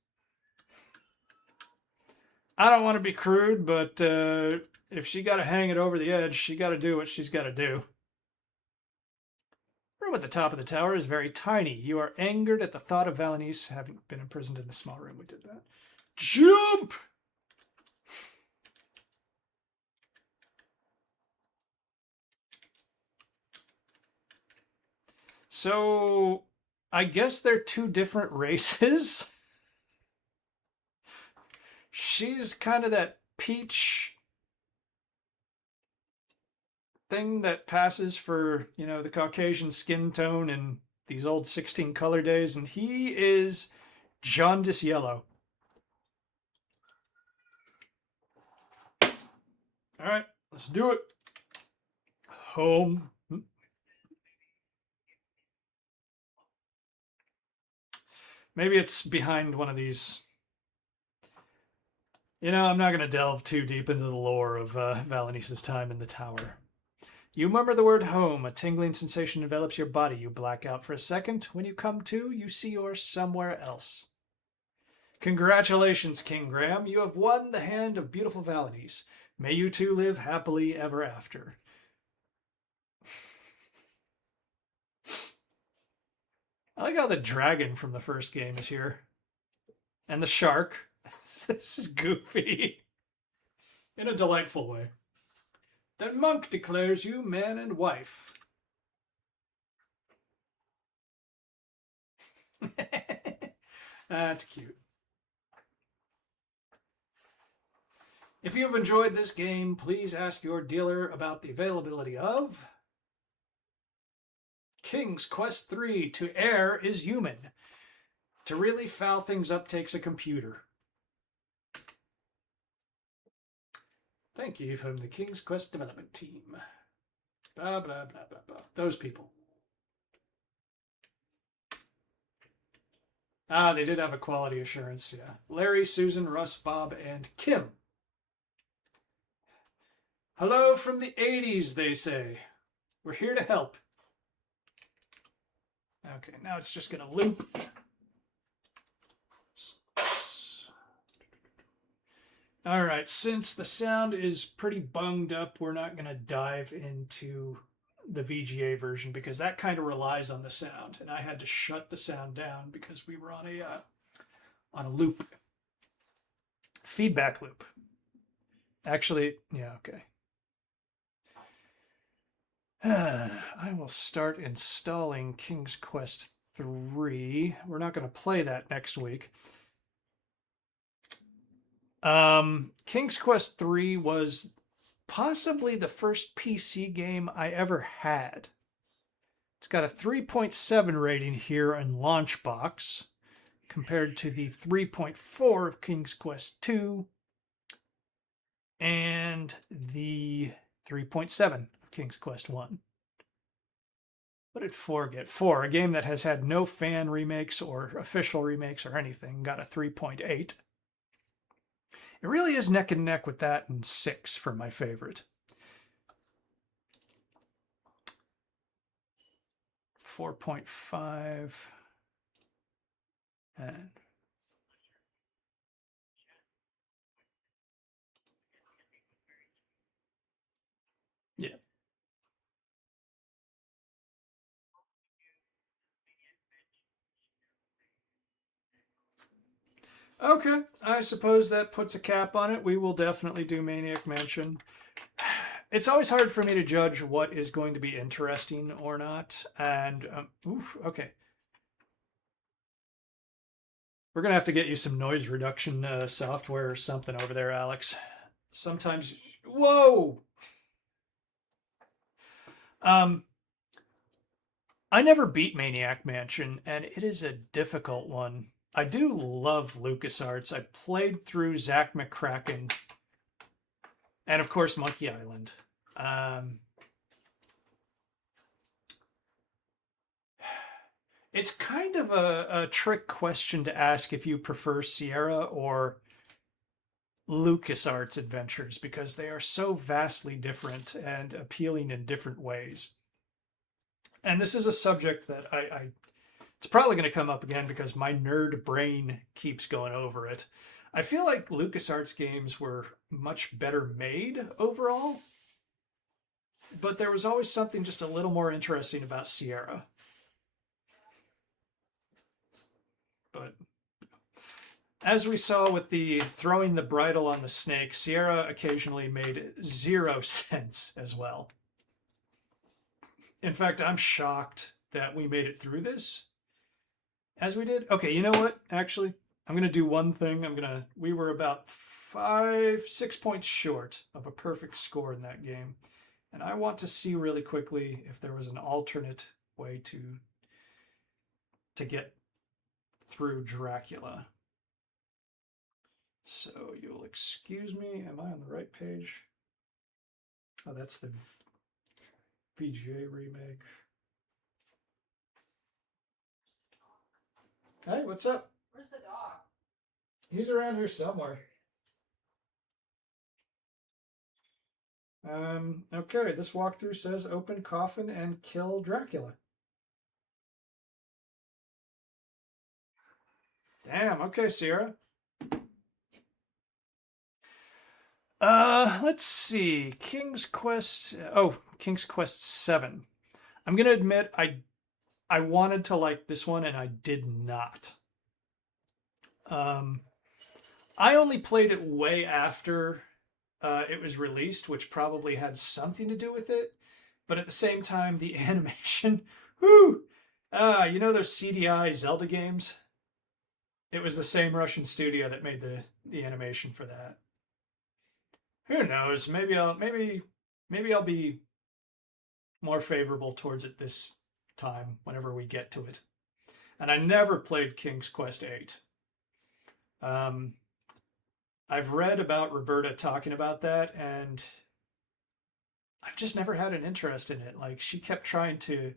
I don't want to be crude, but if she got to hang it over the edge, she got to do what she's got to do. The room at the top of the tower is very tiny. You are angered at the thought of Valenice having been imprisoned in the small room. We did that. Jump! So, I guess they're two different races. She's kind of that peach thing that passes for, you know, the Caucasian skin tone in these old 16 color days, and he is jaundice yellow. All right, let's do it. Home. Maybe it's behind one of these. You know, I'm not going to delve too deep into the lore of Valenice's time in the tower. You murmur the word home. A tingling sensation envelops your body. You black out for a second. When you come to, you see you're somewhere else. Congratulations, King Graham. You have won the hand of beautiful Valanies. May you two live happily ever after. I like how the dragon from the first game is here. And the shark. This is goofy. In a delightful way. Then Monk declares you man and wife. That's cute. If you have enjoyed this game, please ask your dealer about the availability of King's Quest III. To err is human. To really foul things up takes a computer. Thank you from the King's Quest development team. Blah, blah, blah, blah, blah. Those people. Ah, they did have a quality assurance, yeah. Larry, Susan, Russ, Bob, and Kim. Hello from the 80s, they say. We're here to help. Okay, now it's just going to loop. All right, since the sound is pretty bunged up, we're not going to dive into the VGA version because that kind of relies on the sound, and I had to shut the sound down because we were on a loop, feedback loop. Actually, yeah, okay. I will start installing King's Quest 3. We're not going to play that next week. King's Quest 3 was possibly the first PC game I ever had. It's got a 3.7 rating here in Launchbox compared to the 3.4 of King's Quest 2 and the 3.7 of King's Quest 1. What did 4 get? 4, a game that has had no fan remakes or official remakes or anything, got a 3.8. It really is neck and neck with that and 6 for my favorite. 4.5 and yeah. Okay, I suppose that puts a cap on it. We will definitely do Maniac Mansion. It's always hard for me to judge what is going to be interesting or not. And, okay. We're going to have to get you some noise reduction software or something over there, Alex. Sometimes, whoa! I never beat Maniac Mansion, and it is a difficult one. I do love LucasArts. I played through Zach McCracken and, of course, Monkey Island. It's kind of a trick question to ask if you prefer Sierra or LucasArts adventures because they are so vastly different and appealing in different ways. And this is a subject that it's probably going to come up again because my nerd brain keeps going over it. I feel like LucasArts games were much better made overall, but there was always something just a little more interesting about Sierra. But as we saw with the throwing the bridle on the snake, Sierra occasionally made 0 sense as well. In fact, I'm shocked that we made it through this as we did. Okay, you know what? Actually, I'm going to do one thing. We were about 6 points short of a perfect score in that game. And I want to see really quickly if there was an alternate way to get through Dracula. So you'll excuse me. Am I on the right page? Oh, that's the VGA remake. Hey, what's up? Where's the dog? He's around here somewhere. Okay, this walkthrough says open coffin and kill Dracula. Damn, okay, Sierra. Let's see. King's Quest. Oh, King's Quest 7. I'm gonna admit I wanted to like this one and I did not. Um, I only played it way after it was released, which probably had something to do with it. But at the same time, the animation, whoo, you know those CDI Zelda games? It was the same Russian studio that made the animation for that. Who knows? Maybe I'll be more favorable towards it this time whenever we get to it. And I never played King's Quest 8. Um, I've read about Roberta talking about that, and I've just never had an interest in it. Like she kept trying to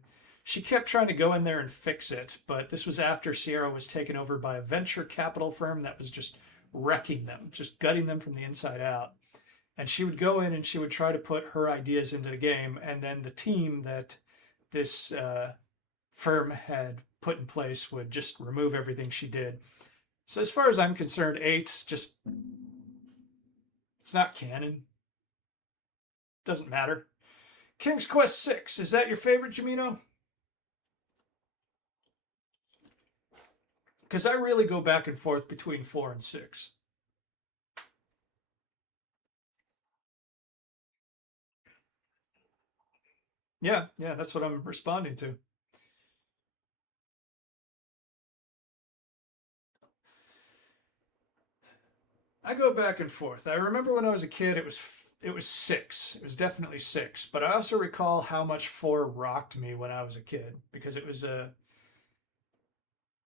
go in there and fix it, but this was after Sierra was taken over by a venture capital firm that was just wrecking them, just gutting them from the inside out. And she would go in and she would try to put her ideas into the game, and then the team that this firm had put in place would just remove everything she did. So as far as I'm concerned, eight's just it's not canon. Doesn't matter. King's Quest 6, is that your favorite, Jamino? Because I really go back and forth between 4 and 6. Yeah, yeah, that's what I'm responding to. I go back and forth. I remember when I was a kid, it was 6. It was definitely 6. But I also recall how much 4 rocked me when I was a kid because it was a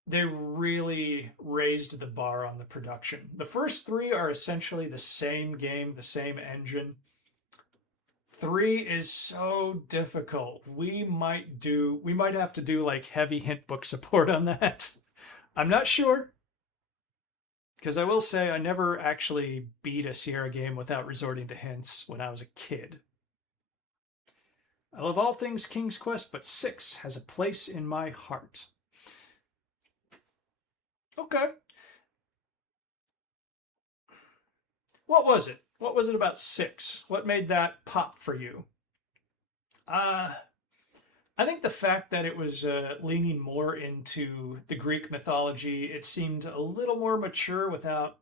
they really raised the bar on the production. The first 3 are essentially the same game, the same engine. 3 is so difficult. We might have to do like heavy hint book support on that. I'm not sure. Because I will say I never actually beat a Sierra game without resorting to hints when I was a kid. I love all things King's Quest, but 6 has a place in my heart. Okay. What was it? What was it about 6? What made that pop for you? Uh, I think the fact that it was leaning more into the Greek mythology, it seemed a little more mature without,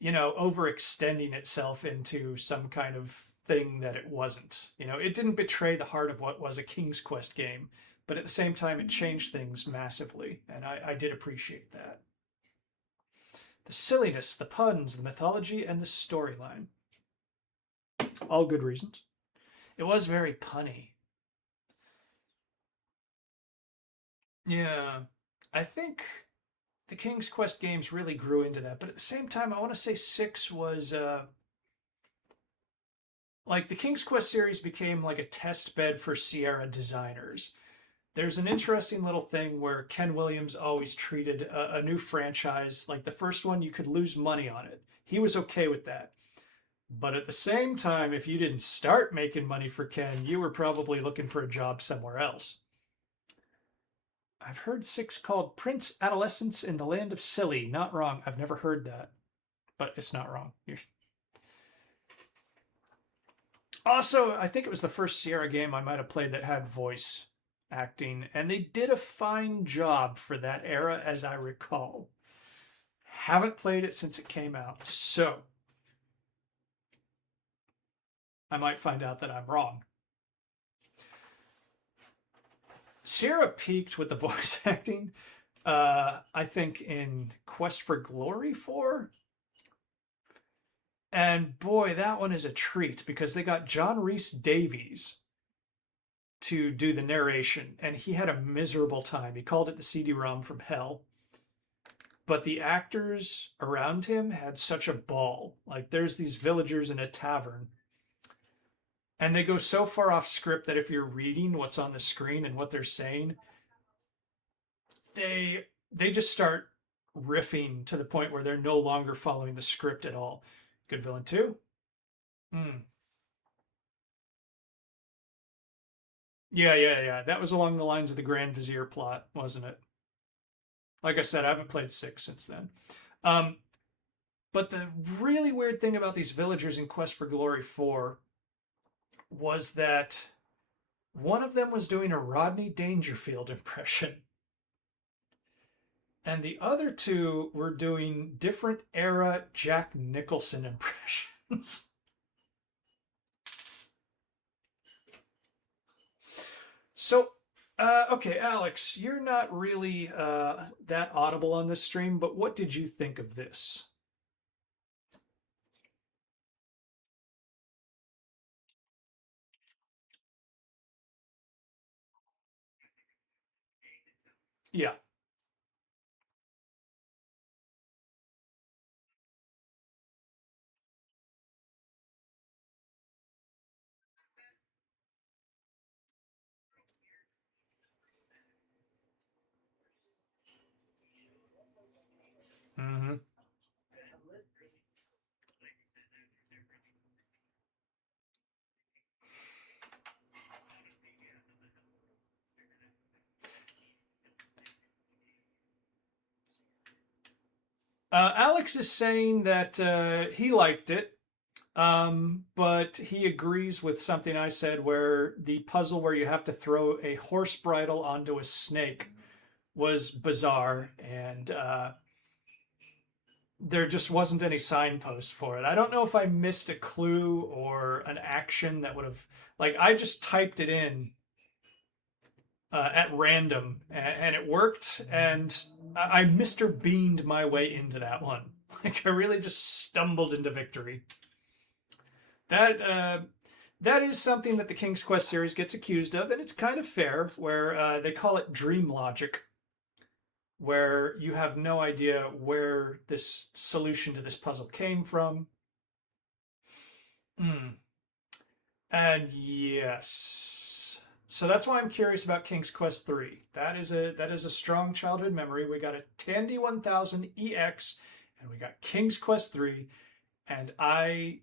overextending itself into some kind of thing that it wasn't. It didn't betray the heart of what was a King's Quest game, but at the same time, it changed things massively, and I did appreciate that. The silliness, the puns, the mythology, and the storyline. All good reasons. It was very punny. Yeah. I think the King's Quest games really grew into that, but at the same time, I want to say 6 was like the King's Quest series became like a test bed for Sierra designers. There's an interesting little thing where Ken Williams always treated a new franchise like the first one, you could lose money on it. He was okay with that. But at the same time, if you didn't start making money for Ken, you were probably looking for a job somewhere else. I've heard 6 called Prince Adolescence in the Land of Silly. Not wrong. I've never heard that, but it's not wrong. Also, I think it was the first Sierra game I might have played that had voice acting, and they did a fine job for that era, as I recall. Haven't played it since it came out, so I might find out that I'm wrong. Sierra peaked with the voice acting, I think, in Quest for Glory 4. And boy, that one is a treat because they got John Rhys Davies to do the narration, and he had a miserable time. He called it the CD-ROM from hell. But the actors around him had such a ball. Like, there's these villagers in a tavern, and they go so far off script that if you're reading what's on the screen and what they're saying, they just start riffing to the point where they're no longer following the script at all. Good Villain 2? Hmm. Yeah. That was along the lines of the Grand Vizier plot, wasn't it? Like I said, I haven't played 6 since then. Um, but the really weird thing about these villagers in Quest for Glory 4 was that one of them was doing a Rodney Dangerfield impression, and the other two were doing different era Jack Nicholson impressions. So, okay, Alex, you're not really that audible on this stream, but what did you think of this? Yeah. Mm-hmm. Alex is saying that he liked it, but he agrees with something I said where the puzzle where you have to throw a horse bridle onto a snake was bizarre, and there just wasn't any signpost for it. I don't know if I missed a clue or an action that would have, like, I just typed it in at random and it worked, and I Mr. Beaned my way into that one. Like, I really just stumbled into victory. That that is something that the King's Quest series gets accused of, and it's kind of fair. Where they call it dream logic, where you have no idea where this solution to this puzzle came from. Mm. And yes. So that's why I'm curious about King's Quest 3. That is a strong childhood memory. We got a Tandy 1000 EX and we got King's Quest 3, and I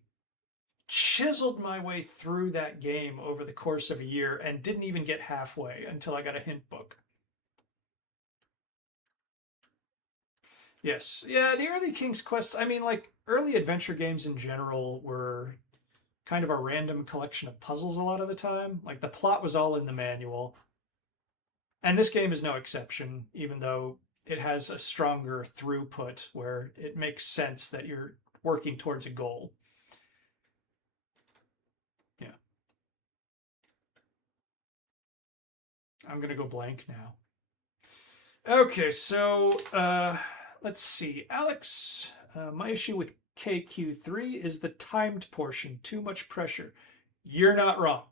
chiseled my way through that game over the course of a year and didn't even get halfway until I got a hint book. Yes. Yeah, the early King's Quests, I mean, like, early adventure games in general were kind of a random collection of puzzles a lot of the time. Like, the plot was all in the manual. And this game is no exception, even though it has a stronger throughput where it makes sense that you're working towards a goal. Yeah. I'm going to go blank now. Okay, so let's see. Alex, my issue with KQ3 is the timed portion, too much pressure. You're not wrong.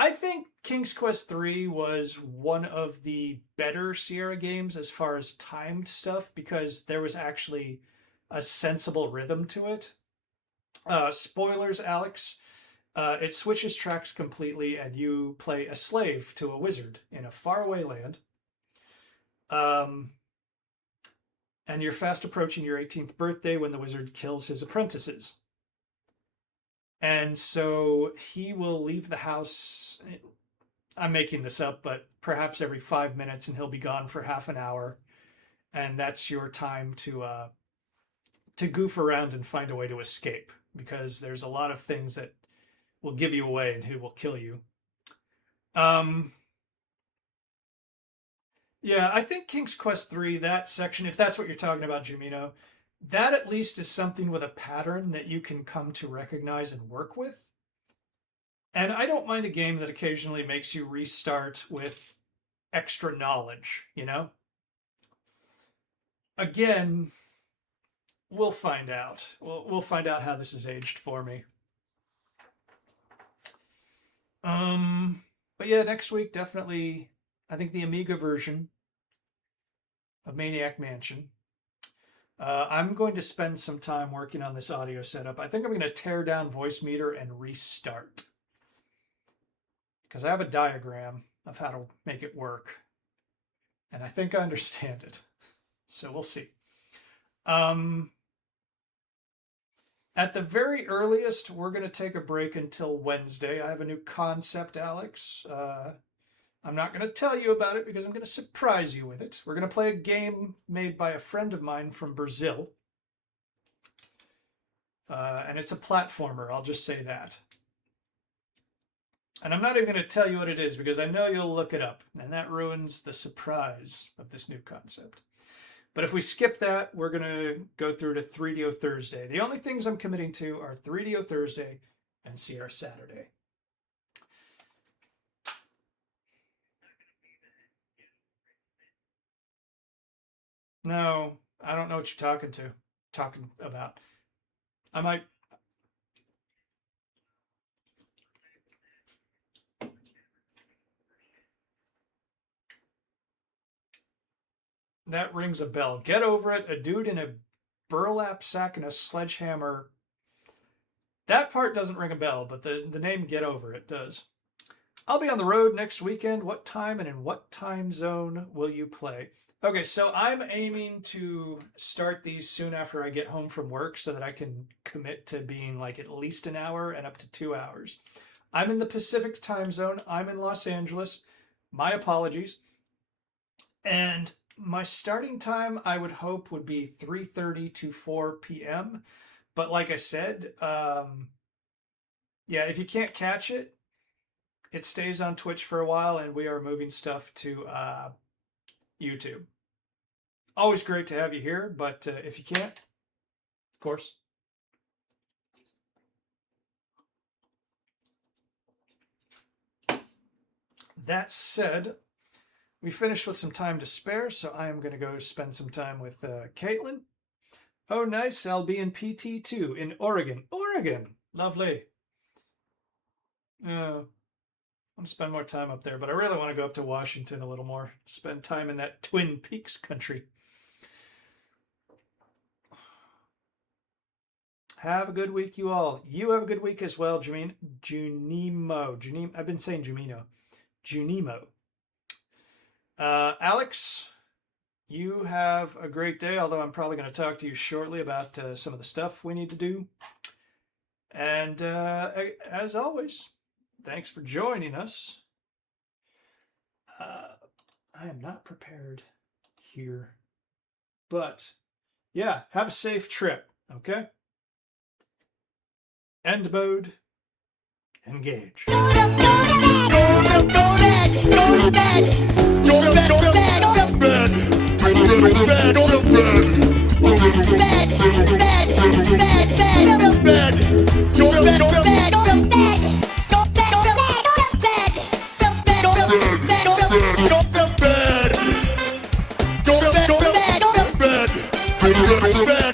I think King's Quest 3 was one of the better Sierra games as far as timed stuff because there was actually a sensible rhythm to it. Spoilers, Alex. It switches tracks completely, and you play a slave to a wizard in a faraway land. Um, and you're fast approaching your 18th birthday when the wizard kills his apprentices. And so he will leave the house. I'm making this up, but perhaps every 5 minutes, and he'll be gone for half an hour. And that's your time to goof around and find a way to escape, because there's a lot of things that will give you away and who will kill you. Um, yeah, I think King's Quest 3, that section, if that's what you're talking about, Jimino, that at least is something with a pattern that you can come to recognize and work with. And I don't mind a game that occasionally makes you restart with extra knowledge, you know? Again, we'll find out. We'll find out how this is aged for me. Um, but yeah, next week definitely. I think the Amiga version of Maniac Mansion. I'm going to spend some time working on this audio setup. I think I'm going to tear down Voice Meter and restart because I have a diagram of how to make it work, and I think I understand it. So we'll see. Um, At the very earliest, we're going to take a break until Wednesday. I have a new concept, Alex. I'm not going to tell you about it because I'm going to surprise you with it. We're going to play a game made by a friend of mine from Brazil. And it's a platformer, I'll just say that. And I'm not even going to tell you what it is because I know you'll look it up. And that ruins the surprise of this new concept. But if we skip that, we're going to go through to 3DO Thursday. The only things I'm committing to are 3DO Thursday and CR Saturday. No, I don't know what you're talking about. I might. That rings a bell. Get over it. A dude in a burlap sack and a sledgehammer. That part doesn't ring a bell, but the name Get Over It does. I'll be on the road next weekend. What time and in what time zone will you play? Okay, so I'm aiming to start these soon after I get home from work so that I can commit to being like at least an hour and up to 2 hours. I'm in the Pacific time zone. I'm in Los Angeles. My apologies. And my starting time, I would hope, would be 3:30 to 4 p.m. But like I said, yeah, if you can't catch it, it stays on Twitch for a while, and we are moving stuff to YouTube. Always great to have you here, but if you can't, of course. That said, we finished with some time to spare, so I am going to go spend some time with Caitlin. Oh, nice. I'll be in PT2 in Oregon. Oregon! Lovely. I'm going to spend more time up there, but I really want to go up to Washington a little more. Spend time in that Twin Peaks country. Have a good week, you all. You have a good week as well, Junimo. I've been saying Jumino. Junimo. Alex, you have a great day, although I'm probably going to talk to you shortly about some of the stuff we need to do. And as always, thanks for joining us. I am not prepared here, but yeah, have a safe trip, okay? End mode, engage. Go to bed, go to bed, go to bed, go to bed, go to bed, go to bed, go to bed, bed, bed, bed, go to bed, go to bed, go to bed, go to bed, go to bed, go to bed, go to bed, go to bed, go to bed, go to bed, go to bed, go to bed, go to bed, go to bed.